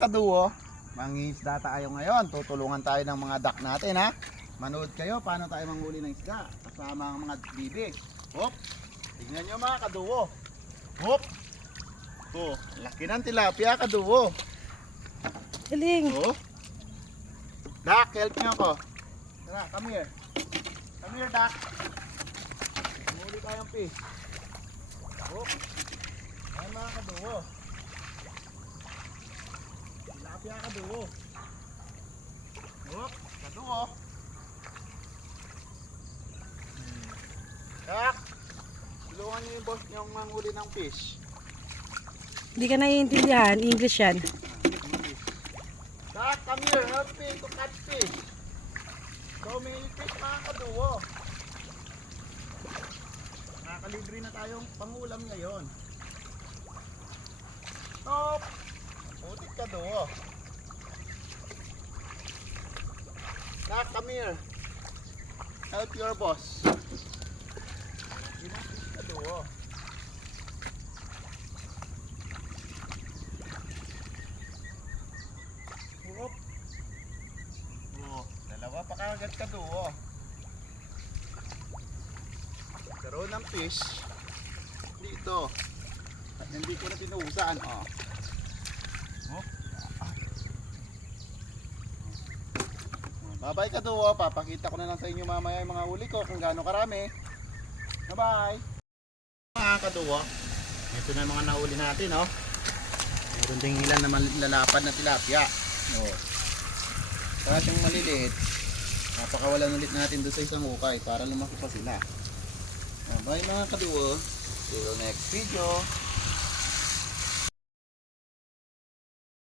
Kaduo, mangingisda tayo ngayon. Tutulungan tayo ng mga duck natin, ha. Manood kayo paano tayo manghuli ng isda kasama ang mga bibig. Hop. Tingnan nyo mga kaduo. Hop. Oh, laki ng tilapia, kaduo. Galing. Oh. Duck, help nyo ako. Tara, come here. Come here, duck. Manghuli tayong fish. Hop. Ayan mga kaduo. Tilapia, kaduo. Hop, kaduo. Kak, tulungan niyo yung boss niyong manghuli ng fish. Hindi ka naiintindihan. English yan. Kak, come here, help me to catch fish. So may fish mga kaduo. Nakakalibre na tayong pangulam ngayon. Stop! Putik kaduo. Kak, come here. Help your boss. Kaduo. Hop. Oh, dalawa pa kagad kaduo. Karoon ng fish dito. At hindi ko na pinuhusan. Oh. Oh. Bye-bye kaduo. Papakita ko na lang sa inyo mamaya yung mga huli ko kung gaano karami. Bye-bye. Mga kaduo, ito na mga nahuli natin, oh. Meron ding ilan na lalapad na tilapia. Oh. Kahit yung maliliit, napakawalan ulit natin doon sa isang ukay para lumaki pa sila. Bye mga kaduo. See you next video.